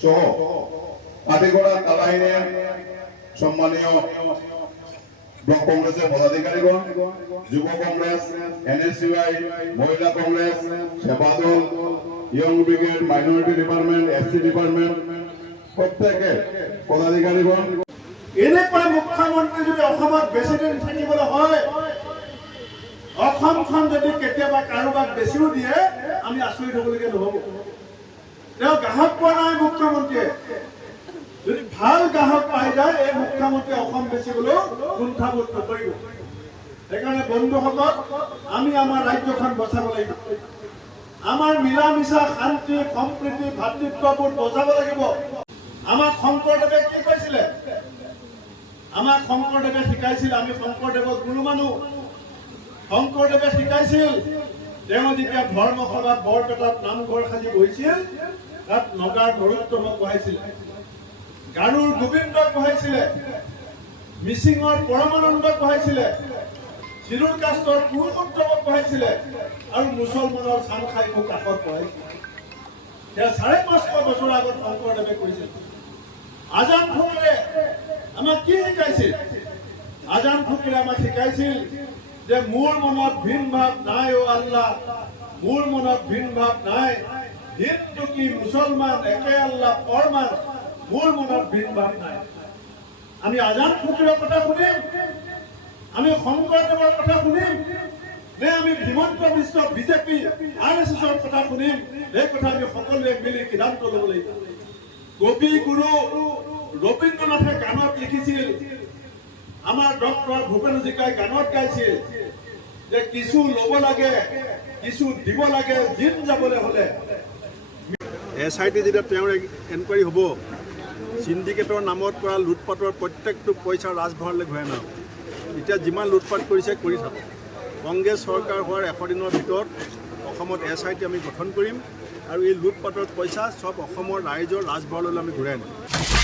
সহ আটিগড়া কালাইনে সম্মানীয় ব্লক কংগ্রেসের পদাধিকারীগণ, যুব কংগ্রেস, NSUI, মহিলা কংগ্রেস, সেবা দল, young brigade, minority department, SC department প্রত্যেকে পদাধিকারীগণ। এনেকুৱা মুখ্যমন্ত্ৰী যদি অসমত বেছি দিন থাকিবলৈ হয়, অসমখন যদি কেতিয়াবা কাৰোবাক বেছিও দিয়ে আমি আচৰিত হ'বলগীয়া নহ'ব। তেওঁ গ্ৰাহক পোৱা নাই মুখ্যমন্ত্ৰীয়ে, যদি ভাল গ্ৰাহক পাই যায় এই মুখ্যমন্ত্ৰী অসম বেচিবলৈও কুণ্ঠাবোধ নকৰিব। সেইকাৰণে বন্ধুসকল, আমি আমাৰ ৰাজ্যখন বচাব লাগিব। আমাৰ মিলা মিছা শান্তি সম্প্ৰীতি ভাতৃত্ববোধ বচাব লাগিব। আমাক শংকৰদেৱে কি কৈছিলে? আমাক শংকৰদেৱে শিকাইছিল, আমি শংকৰদেৱক গুৰু মানো। শংকৰদেৱে শিকাইছিল, তেওঁ যেতিয়া ধৰ্মসভাত বৰপেটাত নামঘৰ সাজি বহিছিল, তাত নগাৰ নৰোত্তমক বহাইছিলে, গাৰুৰ গোবিন্দক বহাইছিলে, মিচিঙৰ পৰমানন্দক বহাইছিলে, চিৰুৰ কাষ্টৰ পুৰুষোত্তমক বহাইছিলে আৰু মুছলমানৰ চাংখাইকো কাষত বহাইছিলে। সেয়া 550 বছৰ আগত শংকৰদেৱে কৈছিল। আজান ফকীৰে আমাক কি শিকাইছিল? আজান ফকীৰে আমাক শিকাইছিল যে মোৰ মনত ভিন ভাৱ নাই, অ আল্লাহ, মোৰ মনত ভিন ভাৱ নাই, হিন্দু কি মুছলমান একে আল্লাহ ফৰমান, মোৰ মনত ভিন ভাৱ নাই। আমি আজান ফকীৰৰ কথা শুনিম, আমি শংকৰদেৱৰ কথা শুনিম, নে আমি হিমন্ত বিশ্ব বিজেপি RSSৰ কথা শুনিম? এই কথা আমি সকলোৱে মিলি সিদ্ধান্ত ল'ব লাগিব। কবি গুৰু ৰবীন্দ্ৰনাথে গানত লিখিছিল, আমাৰ ডক্টৰ ভূপেন হাজৰিকাই গানত গাইছিল যে কিছু ল'ব লাগে, কিছু দিব লাগে, জিন যাবলৈ হ'লে। SIT যেতিয়া তেওঁৰ এনকুৱাৰী হ'ব, চিণ্ডিকেটৰ নামত কৰা লুটপাটৰ প্ৰত্যেকটো পইচা ৰাজভঁৰাললৈ ঘূৰাই নাও। এতিয়া যিমান লুটপাট কৰিছে কৰি থাকক। কংগ্ৰেছ চৰকাৰ হোৱাৰ 100 দিনৰ ভিতৰত অসমত SIT আমি গঠন কৰিম আৰু এই লুটপাটৰ পইচা চব অসমৰ ৰাইজৰ ৰাজভঁৰাললৈ আমি ঘূৰাই আনিম।